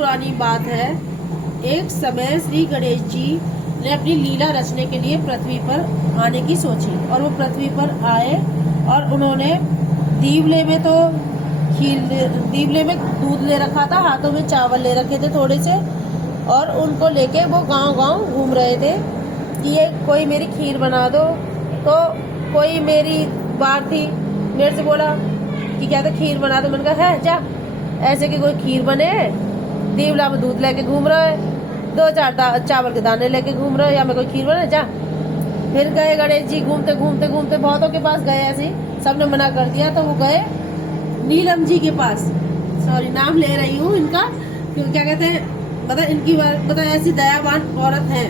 पुरानी बात है। एक समय श्री गणेश जी ने अपनी लीला रचने के लिए पृथ्वी पर आने की सोची और वो पृथ्वी पर आए और उन्होंने दीवले में तो दीवले में दूध ले रखा था, हाथों में चावल ले रखे थे थोड़े से, और उनको लेके वो गांव-गांव घूम रहे थे कि ये कोई मेरी खीर बना दो। तो कोई मेरी बात थी, मेरे से बोला कि क्या था, खीर बना दो। मैंने कहा है जा, ऐसे कि कोई खीर बने, दीवला में दूध लेके घूम रहा है, 2-4 चावल के दाने लेके घूम रहे हो, या मैं कोई खीर बने जा। फिर गए गणेश जी, घूमते घूमते घूमते बहुतों के पास गए, ऐसे ही सबने मना कर दिया। तो वो गए नीलम जी के पास, सॉरी नाम ले रही हूँ इनका, क्योंकि क्या कहते हैं, मतलब इनकी मतलब ऐसी दयावान औरत है।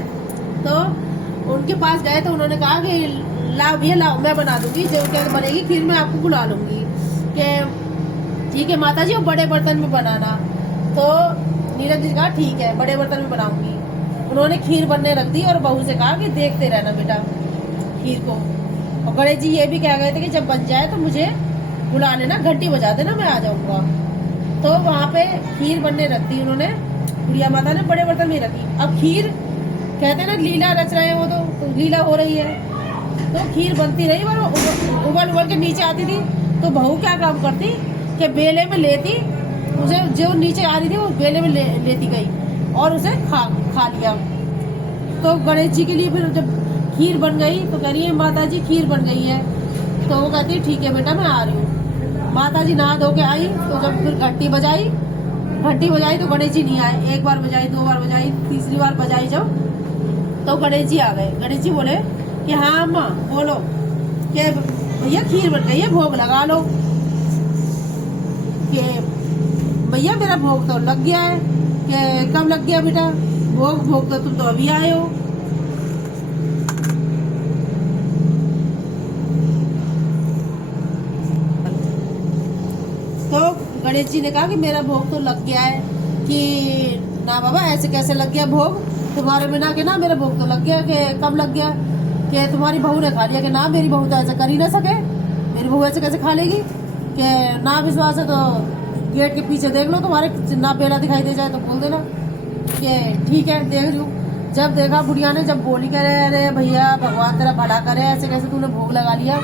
तो उनके पास गए तो उन्होंने कहा कि लाओ भैया लाओ, मैं बना दूंगी, जो क्या बनेगी खीर मैं आपको बुला लूंगी। कि ठीक है माता जी, वो बड़े बर्तन में बनाना। तो नीरज जी ने कहा ठीक है, बड़े बर्तन में बनाऊंगी। उन्होंने खीर बनने रख दी और बहू से कहा कि देखते रहना बेटा खीर को। और गणेश जी ये भी कह गए थे कि जब बन जाए तो मुझे बुला लेना, घंटी बजा देना, मैं आ जाऊंगा। तो वहाँ पे खीर बनने रख दी उन्होंने, बुढ़िया माता ने बड़े बर्तन में रखी। अब खीर कहते हैं ना, लीला रच रहे हैं वो, तो लीला हो रही है। तो खीर बनती रही, वो उबल उबल के नीचे आती थी। तो बहू क्या काम करती कि बेले में लेती, उसे जो नीचे आ रही थी वो बेले में लेती गई और उसे खा लिया। तो गणेश जी के लिए फिर जब खीर बन गई तो कह रही है माता जी खीर बन गई है। तो वो कहती है ठीक है बेटा मैं आ रही हूँ। माता जी नहा धो के आई, तो जब फिर घंटी बजाई तो गणेश जी नहीं आए। 1 बार बजाई, 2 बार बजाई, तीसरी बार बजाई जब, तो गणेश जी आ गए। गणेश जी बोले कि हाँ अम्मा बोलो, कि भैया खीर बन गई है, भोग लगा लो। कि भैया मेरा भोग तो लग गया है। कि कब लग गया बेटा भोग तो तुम तो अभी आए हो। तो गणेश जी ने कहा कि मेरा भोग तो लग गया है। कि ना बाबा ऐसे कैसे लग गया भोग तुम्हारे बिना, के ना मेरा भोग तो लग गया। कि कब लग गया, कि तुम्हारी बहू ने खा लिया। कि ना मेरी बहू तो ऐसा कर ही ना सके, मेरी बहू ऐसे कैसे खा लेगी। कि ना विश्वास है तो गेट के पीछे देख लो, तुम्हारे ना बेला दिखाई दे जाए तो बोल देना। कि ठीक है देख लूँ। जब देखा बुढ़िया ने, जब बोली करे अरे भैया भगवान तेरा भला करे, ऐसे कैसे तूने भोग लगा लिया।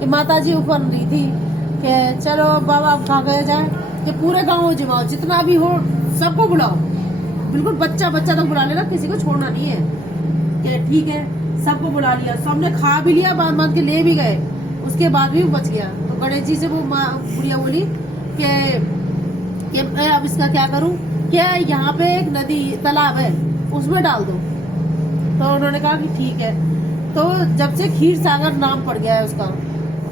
कि माता जी ऊपर रही थी कि चलो बाबा अब खा गया जाए, कि पूरे गाँव जमाओ, जितना भी हो सबको बुलाओ, बिल्कुल बच्चा तक बुला लेना, किसी को छोड़ना नहीं है। कि ठीक है, सबको बुला लिया, सबने खा भी लिया, बांध के ले भी गए, उसके बाद भी बच गया। तो गणेश जी से वो बुढ़िया बोली कि अब इसका क्या करूं, क्या यहाँ पे एक नदी तालाब है उसमें डाल दो। तो उन्होंने कहा कि ठीक है। तो जब से खीर सागर नाम पड़ गया है उसका,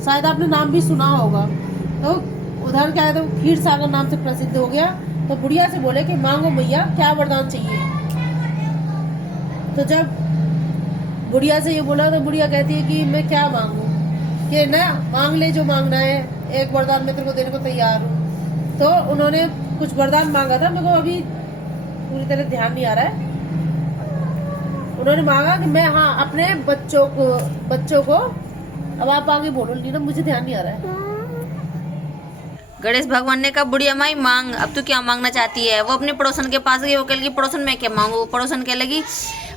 शायद आपने नाम भी सुना होगा। तो उधर क्या है, तो खीर सागर नाम से प्रसिद्ध हो गया। तो बुढ़िया से बोले कि मांगो मैया क्या वरदान चाहिए। तो जब बुढ़िया से ये बोला तो बुढ़िया कहती है कि मैं क्या मांगू। कि ना मांग ले जो मांगना है, एक वरदान मैं तेरे को देने को तैयार हूँ। तो उन्होंने कुछ वरदान मांगा था, मेरे को अभी पूरी तरह ध्यान नहीं आ रहा है। उन्होंने मांगा कि मैं अपने बच्चों को अब आप आगे बोलो लीना, मुझे ध्यान नहीं आ रहा है। गणेश भगवान ने कहा बुढ़िया माई मांग, अब तू क्या मांगना चाहती है। वो अपने पड़ोसन के पास गई, वो कह लगी पड़ोसन मैं क्या मांगू। वो पड़ोसन कह लगी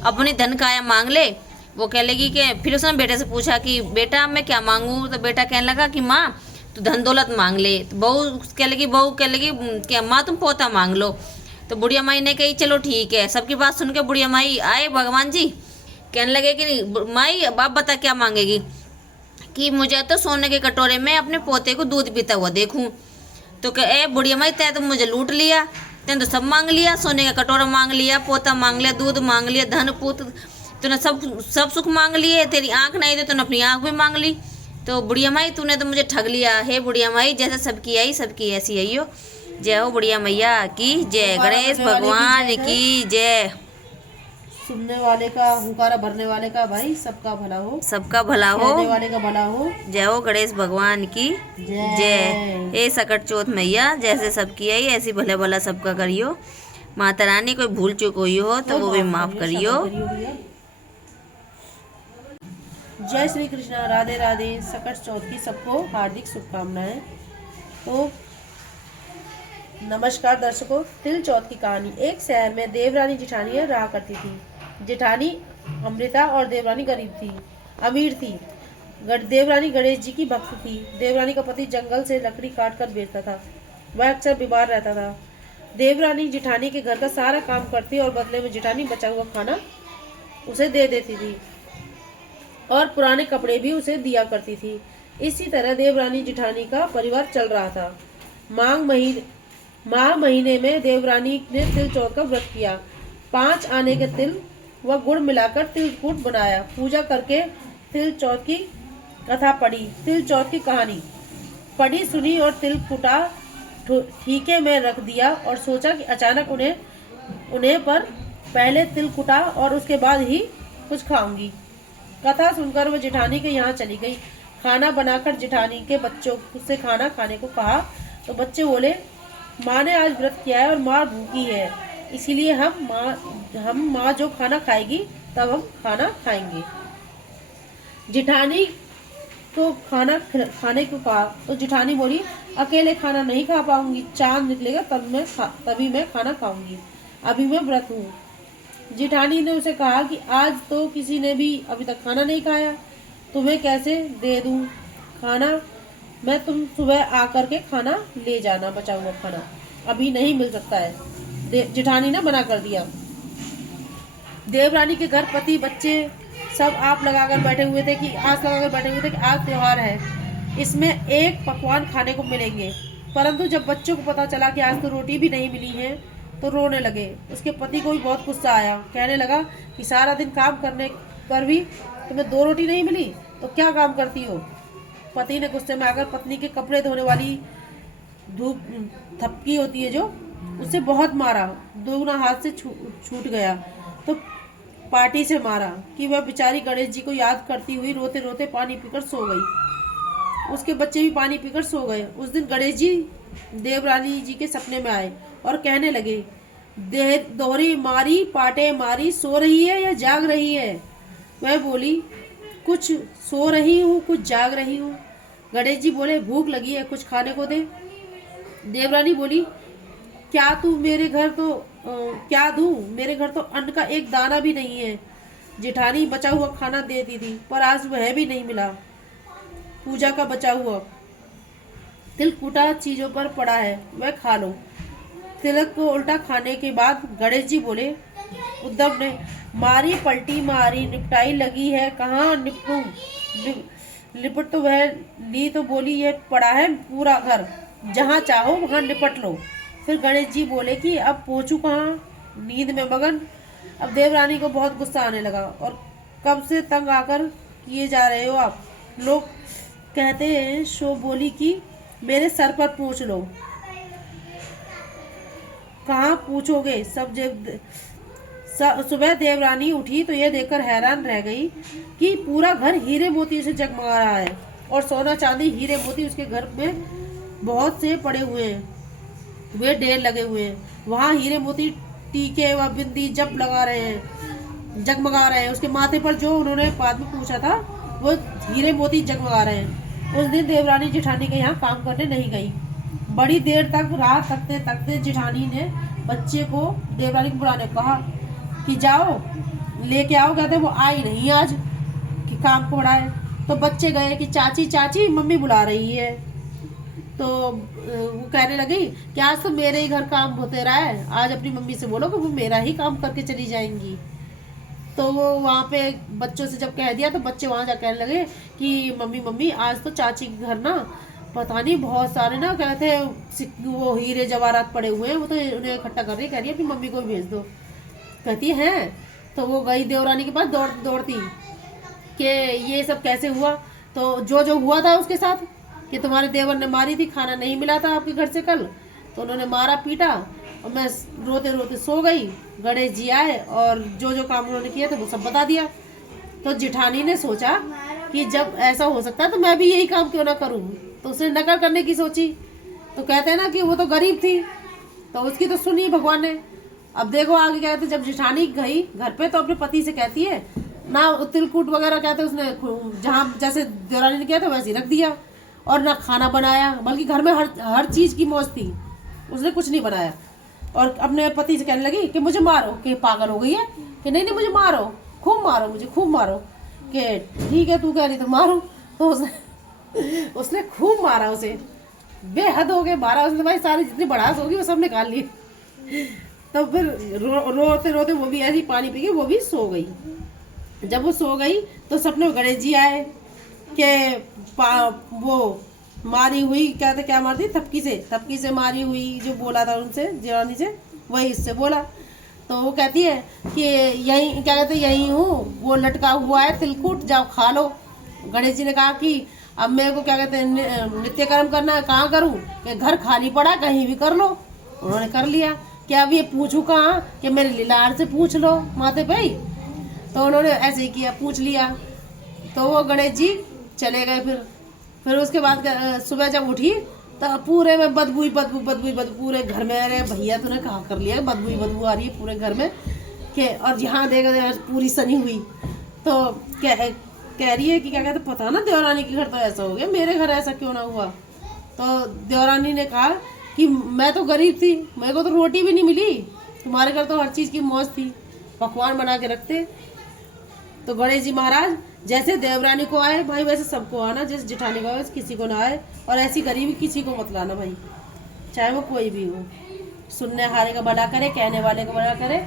अपनी धन काया मांग ले। वो कह लगी कि फिर उसने बेटे से पूछा कि बेटा मैं क्या मांगू। तो बेटा कहने लगा कि माँ तू धन दौलत मांग ले। तो बहू कह लगी कि माँ तुम पोता मांग लो। तो बुढ़िया माई ने कही चलो ठीक है। सबकी बात सुन के बुढ़िया माई आए भगवान जी, कहने लगे कि माई बाप बता क्या मांगेगी। कि मुझे तो सोने के कटोरे में अपने पोते को दूध पीता हुआ देखूं। तो कह बुढ़िया माई तै तो मुझे लूट लिया, तैने तो सब मांग लिया, सोने का कटोरा मांग लिया, पोता मांग लिया, दूध मांग लिया, धन पुत्र तूने सब सुख मांग लिए, तेरी आंख नहीं तो तूने अपनी आंख भी मांग ली। तो बुढ़िया माई तूने तो मुझे ठग लिया। हे बुढ़िया माई जैसे सबकी आई सबकी ऐसी आई हो। जय हो बुढ़िया मैया की जय, गणेश भगवान की जय। सुनने वाले का, हुंकारा भरने वाले का भाई सबका भला हो, सबका भला हो, कहने वाले का भला हो। जय हो गणेश भगवान की जय। ए सकट चौथ मैया जैसे सबकी आई ऐसी भले भला सबका करियो। माता रानी कोई भूल चूक हुई हो तो वो भी माफ करियो। जय श्री कृष्णा, राधे राधे। सकट चौथ की सबको हार्दिक शुभकामनाएं। तो नमस्कार दर्शकों, तिल चौथ की कहानी। एक शहर में देवरानी जेठानी रहा करती थी। जेठानी अमृता और देवरानी गरीब थी, अमीर थी। देवरानी गणेश जी की भक्त थी। देवरानी का पति जंगल से लकड़ी काट कर बेचता था। वह अक्सर बीमार रहता था। देवरानी जेठानी के घर का सारा काम करती और बदले में जेठानी बचा हुआ खाना उसे दे देती थी और पुराने कपड़े भी उसे दिया करती थी। इसी तरह देवरानी जेठानी का परिवार चल रहा था। माघ महीने में देवरानी ने तिल चौथ का व्रत किया। 5 आने के तिल व गुड़ मिलाकर तिलकूट बनाया। पूजा करके तिल चौथ की कथा पढ़ी, तिल चौथ की कहानी पढ़ी सुनी और तिलकुटा ठीके में रख दिया और सोचा कि अचानक उन्हें पर पहले तिलकुटा और उसके बाद ही कुछ खाऊंगी। कथा सुनकर वह जेठानी के यहाँ चली गई। खाना बनाकर जेठानी के बच्चों से खाना खाने को कहा तो बच्चे बोले, माँ ने आज व्रत किया है और माँ भूखी है, इसीलिए हम माँ जो खाना खाएगी तब हम खाना खाएंगे। जेठानी तो खाना खाने को कहा तो जेठानी बोली, अकेले खाना नहीं खा पाऊंगी, चांद निकलेगा तभी मैं खाना खाऊंगी, अभी मैं व्रत हूँ। जेठानी ने उसे कहा कि आज तो किसी ने भी अभी तक खाना नहीं खाया, तुम्हें कैसे दे दूं खाना? मैं तुम सुबह आकर के खाना ले जाना, बचा हुआ खाना अभी नहीं मिल सकता है। जेठानी ने मना कर दिया। देवरानी के घर पति बच्चे सब आस लगाकर बैठे हुए थे कि आज त्योहार है, इसमें एक पकवान खाने को मिलेंगे। परंतु जब बच्चों को पता चला कि आज तो रोटी भी नहीं मिली है तो रोने लगे। उसके पति को भी बहुत गुस्सा आया। कहने लगा कि सारा दिन काम करने पर भी तुम्हें 2 रोटी नहीं मिली तो क्या काम करती हो? पति ने गुस्से में आकर पत्नी के कपड़े धोने वाली धूप थपकी होती है जो, उससे बहुत मारा। दोनों हाथ से छूट गया तो पार्टी से मारा कि वह बेचारी गणेश जी को याद करती हुई रोते रोते पानी पीकर सो गई। उसके बच्चे भी पानी पीकर सो गए। उस दिन गणेश जी देवरानी जी के सपने में आए और कहने लगे, दोहरी मारी पाटे मारी, सो रही है या जाग रही है? वह बोली, कुछ सो रही हूँ कुछ जाग रही हूँ। गणेश जी बोले, भूख लगी है, कुछ खाने को दे। देवरानी बोली, क्या दूं? मेरे घर तो अन्न का एक दाना भी नहीं है। जेठानी बचा हुआ खाना देती थी पर आज वह भी नहीं मिला। पूजा का बचा हुआ तिलकुटा चीजों पर पड़ा है, वह खा लो। तिलक को उल्टा खाने के बाद गणेश जी बोले, उद्धव ने मारी पलटी मारी, निपटाई लगी है, कहाँ निपटूं? लिपट तो वह ली तो बोली, यह पड़ा है पूरा घर, जहाँ चाहो वहाँ निपट लो। फिर गणेश जी बोले कि अब पहुंचू कहाँ, नींद में मगन। अब देवरानी को बहुत गुस्सा आने लगा और कब से तंग आकर किए जा रहे हो आप लोग? कहते हैं शो बोली कि मेरे सर पर पूछ लो। कहाँ पूछोगे? सुबह देवरानी उठी तो यह देखकर हैरान रह गई कि पूरा घर हीरे मोती से जगमगा रहा है और सोना चांदी हीरे मोती उसके घर में बहुत से पड़े हुए हैं, वे ढेर लगे हुए हैं। वहाँ हीरे मोती टीके व बिंदी जगमगा रहे हैं। उसके माथे पर जो उन्होंने बाद में पूछा था वो हीरे मोती जगमगा रहे हैं। उस दिन देवरानी जेठानी के यहाँ काम करने नहीं गई। बड़ी देर तक राह तकते तकते जेठानी ने बच्चे को देवरानी को बुलाने कहा कि जाओ लेके आओ। कहते वो आई नहीं आज कि काम को बढ़ाए। तो बच्चे गए कि चाची मम्मी बुला रही है। तो वो कहने लगी कि आज तो मेरे ही घर काम होते रहा है, आज अपनी मम्मी से बोलो कि वो मेरा ही काम करके चली जाएंगी। तो वो वहाँ पे बच्चों से जब कह दिया तो बच्चे वहाँ जा कहने लगे कि मम्मी आज तो चाची के घर ना पता नहीं बहुत सारे ना कहते वो हीरे जवाहरात पड़े हुए हैं, वो तो उन्हें इकट्ठा कर रही, कह रही है अपनी मम्मी को भेज दो। कहती है तो वो गई देवरानी के पास दौड़ती कि ये सब कैसे हुआ। तो जो हुआ था उसके साथ कि तुम्हारे देवर ने मारी थी, खाना नहीं मिला था आपके घर से कल, तो उन्होंने मारा पीटा और मैं रोते रोते सो गई। गणेश जी आए और जो काम उन्होंने किया था वो सब बता दिया। तो जेठानी ने सोचा कि जब ऐसा हो सकता है तो मैं भी यही काम क्यों ना करूं, तो उसने नकल करने की सोची। तो कहते हैं ना कि वो तो गरीब थी तो उसकी तो सुनी भगवान ने। अब देखो आगे क्या कहते, जब जेठानी गई घर पे तो अपने पति से कहती है ना तिलकुट वगैरह कहते उसने जहाँ जैसे देवरानी ने किया था वैसे ही रख दिया और ना खाना बनाया, बल्कि घर में हर चीज की मौज थी। उसने कुछ नहीं बनाया। और अपने पति से कहने लगी कि मुझे मारो, कि पागल हो गई है, कि नहीं नहीं मुझे मारो, खूब मारो, मुझे खूब मारो, कि ठीक है तू कह रही तो मारो। तो उसने खूब मारा उसे, बेहद हो गए मारा उसने भाई, सारी जितनी भड़ास होगी वो सब निकाल ली। तो फिर रोते रोते वो भी ऐसी पानी पी के वो भी सो गई। जब वो सो गई तो सपने में गणेश जी आए कि वो मारी हुई क्या मारती, थपकी से मारी हुई जो बोला था उनसे, जीवानी से, वही इससे बोला। तो वो कहती है कि यही क्या कहते यही हूँ, वो लटका हुआ है तिलकुट, जाओ खा लो। गणेश जी ने कहा कि अब मेरे को क्या कहते हैं नित्य कर्म करना है, कहाँ करूँ, कि घर खाली पड़ा कहीं भी कर लो। उन्होंने कर लिया। क्या अब ये पूछूं कहाँ, कि मेरे लीलार से पूछ लो माथे पे ही। तो उन्होंने ऐसे ही किया, पूछ लिया। तो वो गणेश जी चले गए। फिर उसके बाद सुबह जब उठी तो पूरे में बदबू पूरे घर में। अरे भैया तूने कहाँ कर लिया, बदबू आ रही है पूरे घर में के। और यहाँ देखो पूरी सनी हुई। तो कह रही है कि क्या कहते पता ना देवरानी के घर तो ऐसा हो गया, मेरे घर ऐसा क्यों ना हुआ। तो देवरानी ने कहा कि मैं तो गरीब थी, मेरे को तो रोटी भी नहीं मिली, तुम्हारे घर तो हर चीज़ की मौज थी, पकवान बना के रखते। तो गणेश जी महाराज जैसे देवरानी को आए भाई वैसे सबको आना, जैसे जेठानी को आए किसी को ना आए, और ऐसी गरीबी किसी को मत लाना भाई, चाहे वो कोई भी हो। सुनने हारे का भला करे, कहने वाले का भला करे।